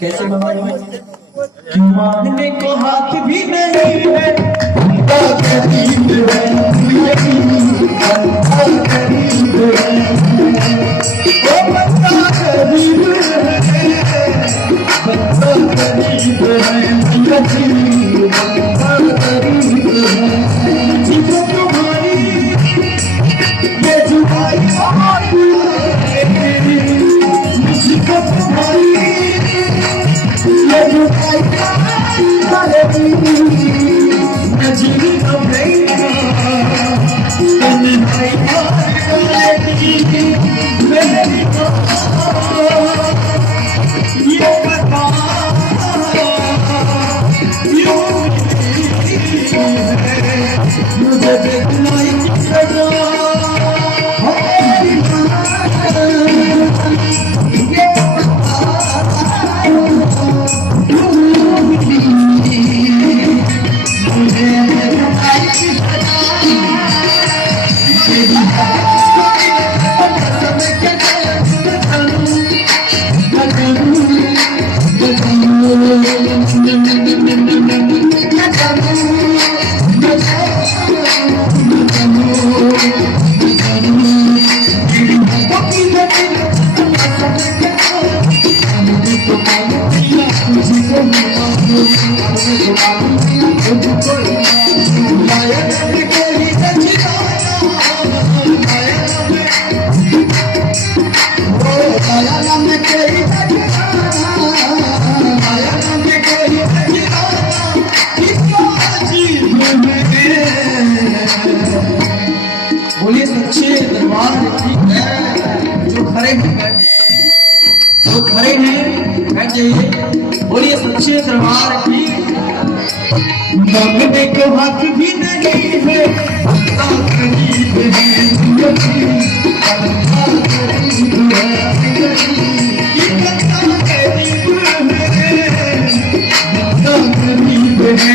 कैसे मांगने को हाथ भी नहीं है, बंदा गरीब है, बंदा गरीब है, ओ बंदा गरीब है, बंदा गरीब है, बंदा गरीब है। जिसको तुम्हारी ये जुबाई मुझको तुम्हारी बोलिए सच्चे दरबार ठीक है, जो खरे हैं जो खरे हैं बैठ जाइए। बोलिए सच्चे दरबार की मांगने को हाथ भी नहीं है, बंदा गरीब है, बंदा गरीब है, बंदा गरीब है,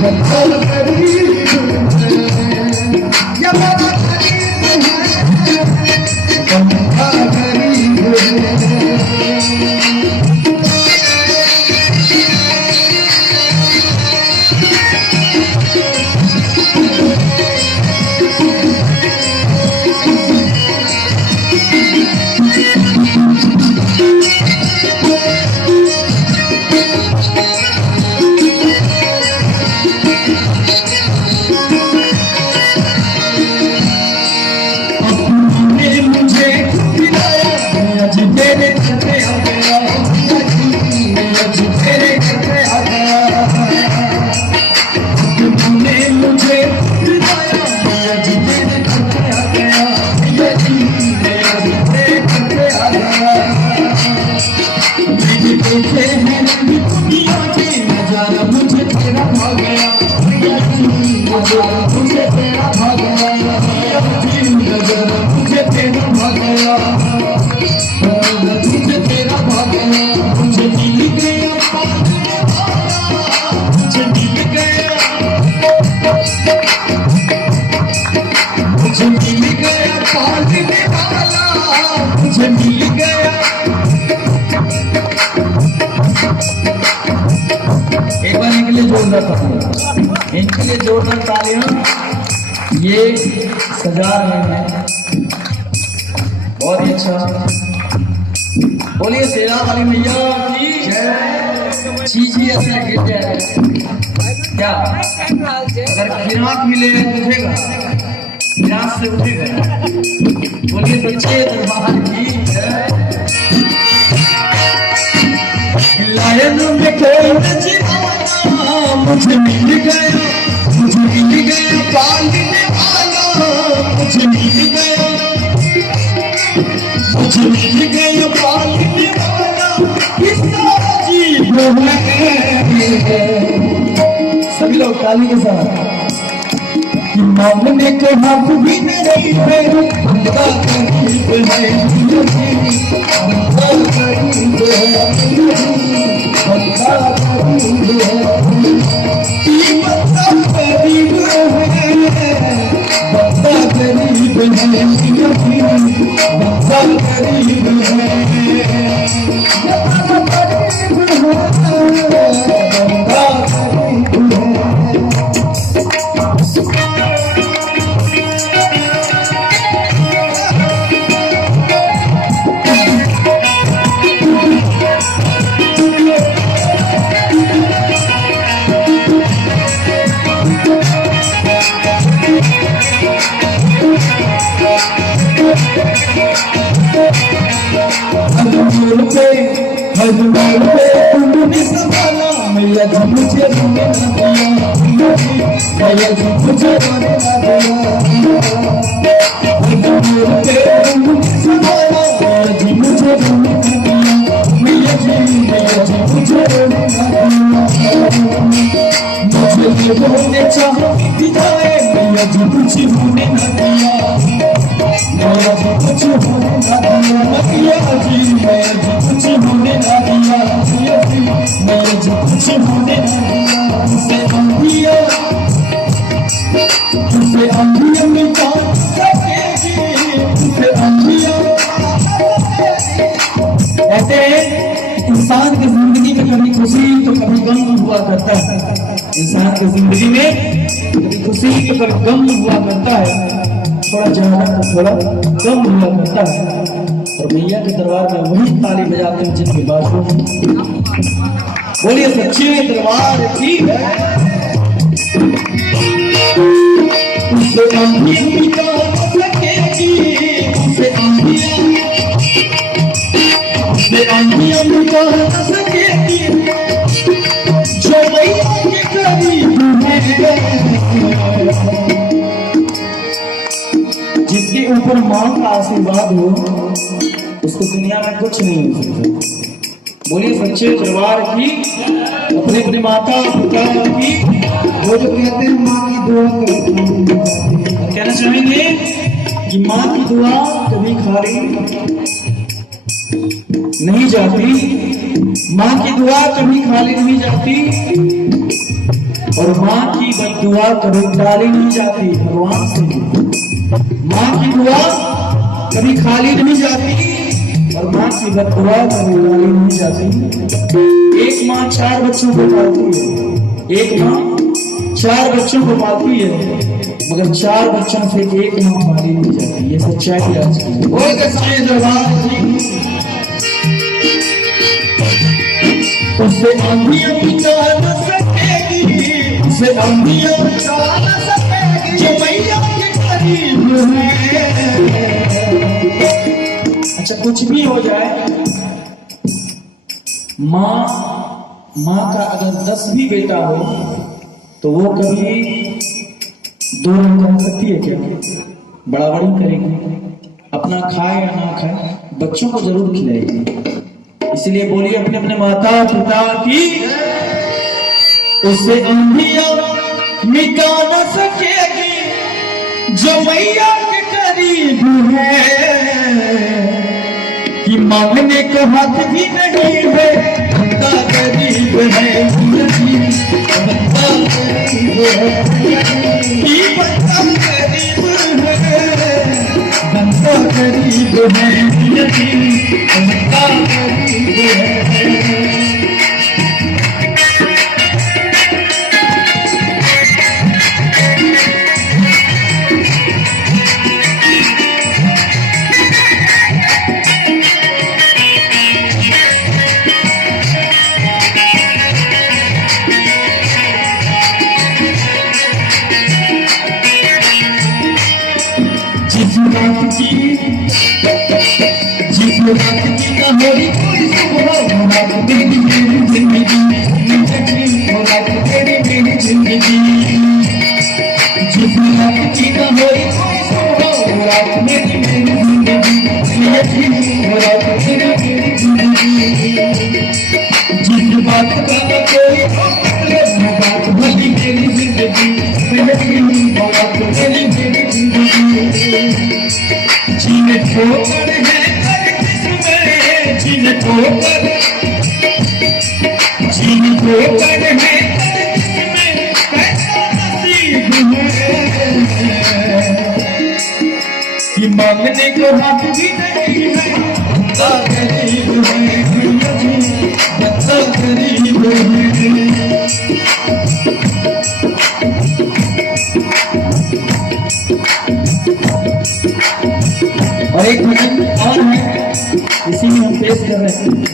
बंदा गरीब एक बार इनके लिए जोरदार तालियां, इनके लिए जोरदार तालियां। ये सजा रहे हैं, बहुत ही अच्छा। बोलिए शेरा वाली मैया की जय। चीज़ ऐसा गिर जाए क्या, अगर खिराक मिले उठेगा, खिराक से उठेगा। बोलिए सच्चे दरबार की जय। लायन में कोई नजराना मुझे मिल गया, मुझे मिल गया पालने वाला, मुझे मिल गया, मुझे मिल गया पालने वाला। किसका अजीब सभी लोग ताली के साथ कि मांगने के हक भी नहीं है, बंदा गरीब है, बंदा गरीब है, बंदा गरीब है, बंदा गरीब है, बंदा गरीब है, बंदा गरीब है। हर मोड़ पे तुमने संभाला, मैया जी मुझे रोने ना दिया, मैया जी मुझे रोने ना दिया। हर मोड़ पे तुमने संभाला, मैया जी मुझे रोने ना दिया, मैया जी मुझे रोने ना दिया। मुझे ये रोने चाहो दिखाए, मैया जी मुझे रोने ना दिया, मैया जी मुझे रोने ना दिया, मैया जी कुछ होने ना दिया, मैया जी कुछ होने ना दिया। तुझसे अंबिया मिटा सकेगी, तुझसे अंबिया। कहते हैं इंसान की जिंदगी में कभी खुशी तो कभी गम हुआ करता है, इंसान की जिंदगी में कभी खुशी तो कभी गम हुआ करता है, थोड़ा ज्यादा तो थोड़ा कम हुआ करता है। और मैया के दरबार में वही ताली बजाते हैं जिनके बाजू बोलिए सच्चे दरबार की है। उसे आंधियां मिटा सकेगी, उसे आंधियां मिटा सकेगी, जो मैया के करीब है। जिसके ऊपर मां का आशीर्वाद हो उसको दुनिया में कुछ नहीं हो सकता। बोलिए सच्चे दरबार की, अपने अपने माता पिता की। वो जो कहते हैं माँ की दुआ कहना चाहेंगे कि माँ की दुआ कभी खाली नहीं जाती, माँ की दुआ कभी खाली नहीं जाती, और माँ की बद्दुआ कभी टाली नहीं जाती। भगवान से माँ की दुआ कभी खाली नहीं जाती और माँ की बद्दुआ कभी टाली नहीं जाती। एक माँ 4 बच्चों को पालती है, एक माँ 4 बच्चों को पालती है, मगर 4 बच्चों से एक माँ खाली नहीं जाती। ये सच्चाई आज की है। उसे आंधियां मिटा न सकेगी, उसे आंधियां मिटा न सकेगी, जो मैया के करीब है। अच्छा कुछ भी हो जाए, माँ का अगर 10 भी बेटा हो तो वो कभी दोनों कर सकती है क्या? बड़ाबड़ी करेगी, अपना खाए या ना खाए बच्चों को जरूर खिलाएगी। इसलिए बोलिए अपने अपने माता पिता की, उसे आंधियां मिटा न सकेगी, जो मैया के करीब है। कि मांगने को हाथ भी नहीं है, बंदा गरीब है, बंदा गरीब है, बंदा गरीब है, बंदा गरीब है, बंदा गरीब है। जिस रात की हाथ भी नहीं है, बंदा गरीब है भैया जी, बंदा गरीब है। और एक भजन और है, इसी में हम पेश कर रहे हैं।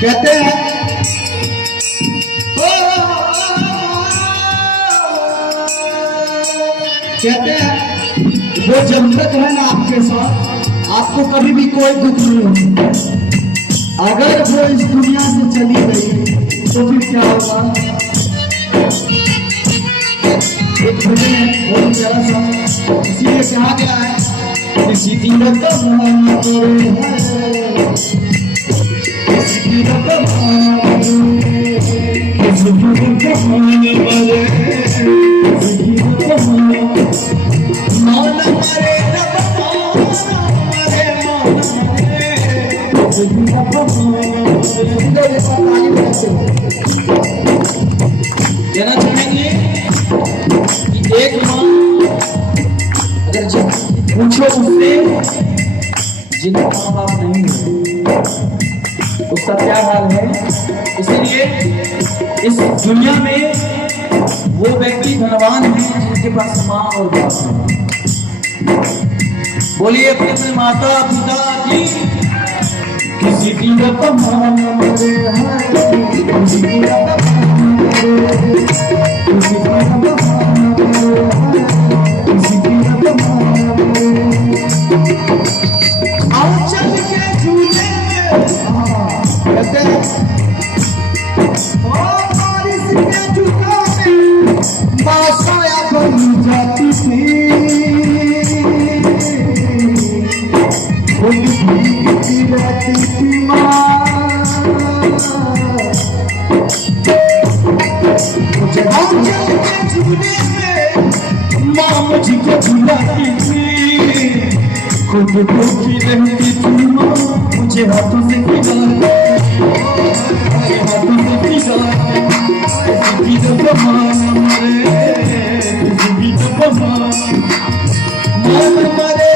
कहते हैं वो जब तक है ना आपके साथ, आपको कभी भी कोई दुख नहीं होगा। अगर वो इस दुनिया से चली गई तो फिर क्या होगा? एक भजन है बहुत प्यारा सा, इसीलिए कहा गया है किसी की रकम कहना चाहेंगे कि एक माँ अगर पूछो उससे जिनका माँ बाप नहीं है उसका क्या हाल है। इसलिए इस दुनिया में वो व्यक्ति धनवान है जिनके पास माँ और बाप है। बोलिए अपने अपने माता पिता की किसी की रकम हमारे हैं, किसी की रकम किसी की रकम किसी की रकम आओ चल के झूले में कहते हैं ओ बारिश के झूलों में बासाया बन जाती थी, रहती थी माँ मुझे झूले में माँ मुझको झुलाती थी, खुद भूखी रहती थी माँ मुझे हाथों से खिलाती, हाथों से खिलाती किसी की तो मारे किसी की तो माँ मरे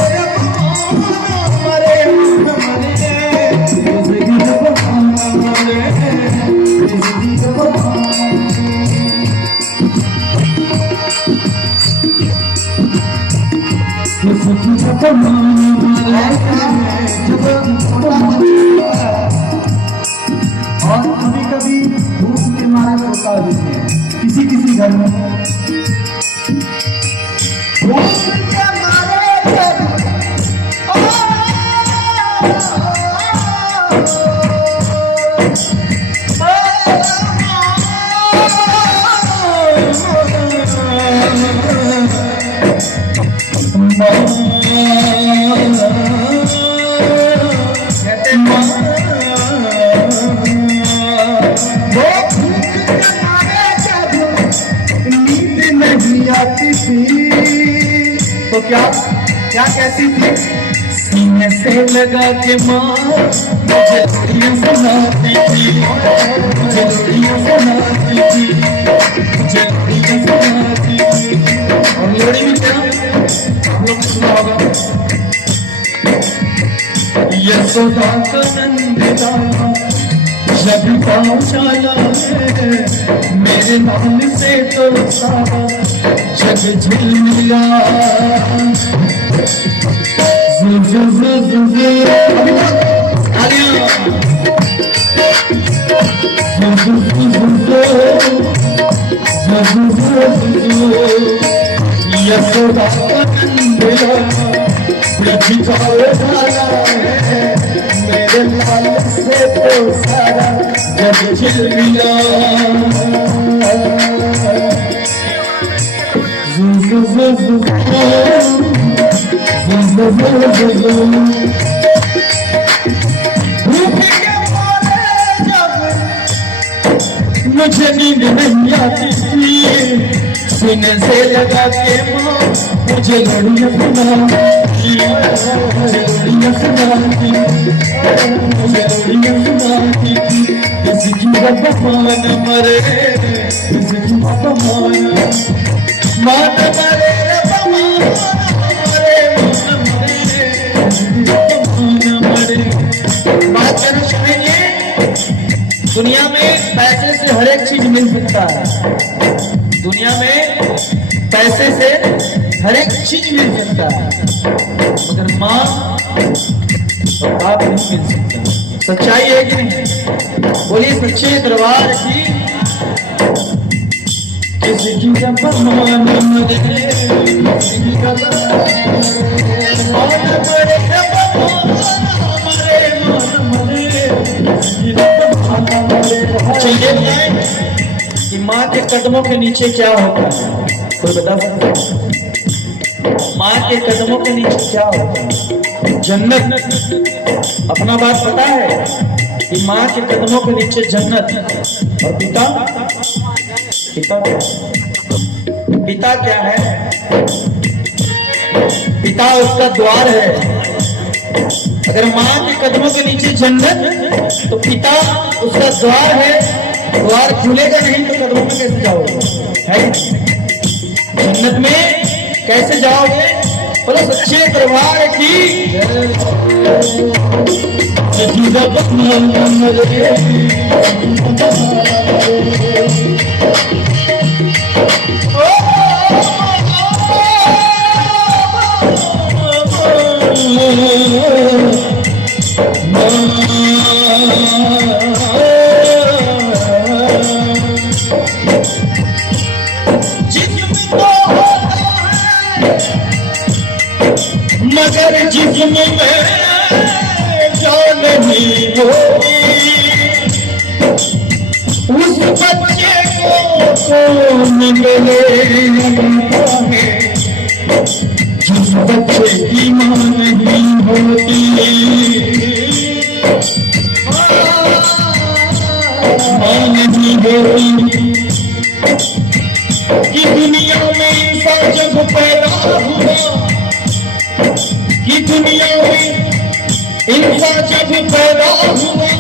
और कभी कभी भूख के मारे सोता भी है किसी किसी घर में भूख के मारे तो क्या क्या कैसी थी? सीने से लगा के माँ मुझे लोरियां सुनाती थी, मुझे लोरियां सुनाती थी, मुझे लोरियां सुनाती थी। और लोरी में क्या आप लोग सुना होगा, यशोदा का नंदना जब पहुँचाया है मेरे नाम से तो सारा जग झिलमिला। यशोदा का नंदना मेरे लाल से तो सारा जग झिलमिला। मुझे नींद नहीं आती थी, सीने से लगा के माँ मुझे लड़ियाँ सुनाती, लड़ियाँ सुनाती, मुझे लड़ियाँ सुनाती। इसकी रब्बान मरे, इसकी रब्बान मान मरे, रब्बान मरे, मान मरे, इसकी रब्बान मरे। बात करना चाहेंगे, दुनिया में पैसे से हर एक चीज मिल सकता है, दुनिया में पैसे से हर एक चीज मिल सकता है, मगर माँ और बाप नहीं मिल सकता। सच्चाई है कि नहीं? बोलिए सच्चे दरबार की। किसी की रब्बान मरे, किसी की रब्बान मरे, चाहिए कि माँ के कदमों के नीचे क्या होता है? कोई बता सकता है? माँ के कदमों के नीचे क्या होता है? जन्नत। अपना बात पता है कि माँ के कदमों के नीचे जन्नत। और पिता, पिता पिता क्या है? पिता उसका द्वार है। अगर माँ के कदमों के नीचे जन्नत तो पिता उसका द्वार है, द्वार खुलेगा नहीं तो कदमों में कैसे जाओगे? है जन्नत में कैसे जाओगे? बोलो सच्चे दरबार की। मगर जिस्म में जान नहीं होती, उस बच्चे को मिले है जिस बच्चे की मां नहीं होती। मां नहीं होती कि दुनिया में इंसान जब पैदा हुआ, कि दुनिया में इंसान जब पैदा हुआ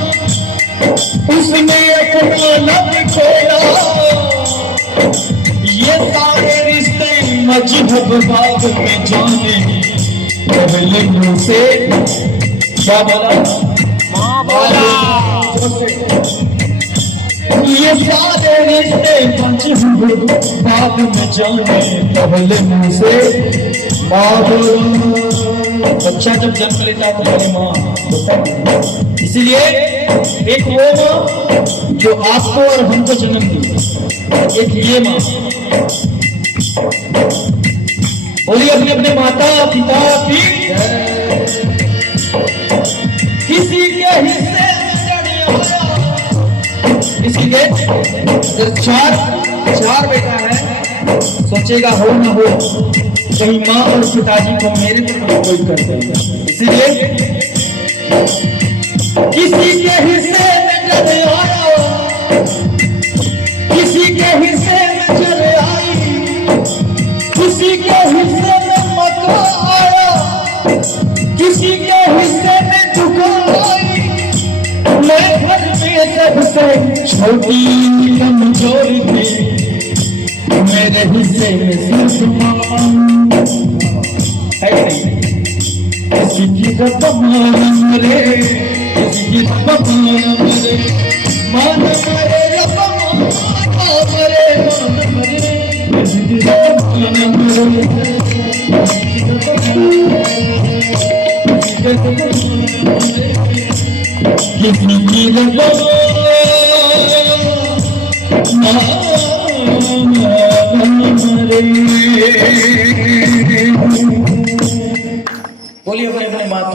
उसने अपना लब खोला। ये सारे रिश्ते मजहब बाग में जाने पहले मुंह से क्या बोला? माँ बोला। ये सारे रिश्ते मजहब बाग में जाने पहले मुंह से माँ बोला। बच्चा जब जन्म लेता है तो पहले माँ होता है। इसीलिए एक वो माँ जो आपको और हमको जन्म दी, एक ये माँ। बोलिए अपने अपने माता पिता की। किसी के हिस्से इसलिए चार बेटा है, सोचेगा हो ना हो कहीं माँ और पिताजी को मेरे पर कोई कर देगा। इसीलिए किसी के हिस्से में जब आया, किसी के हिस्से में जब आई, किसी के हिस्से में मकान आया, किसी के हिस्से में दुकान आई। मैं घर में सबसे छोटी कमजोर थी, मेरे हिस्से में सिर्फ माँ। किसी की रब्बान मरे, किसी की रब्बान मरे, मान मरे, रब्बान मरे, मान मरे, किसी की रब्बान मरे, किसी की रब्बान मरे। बोलिए अपने अपने माता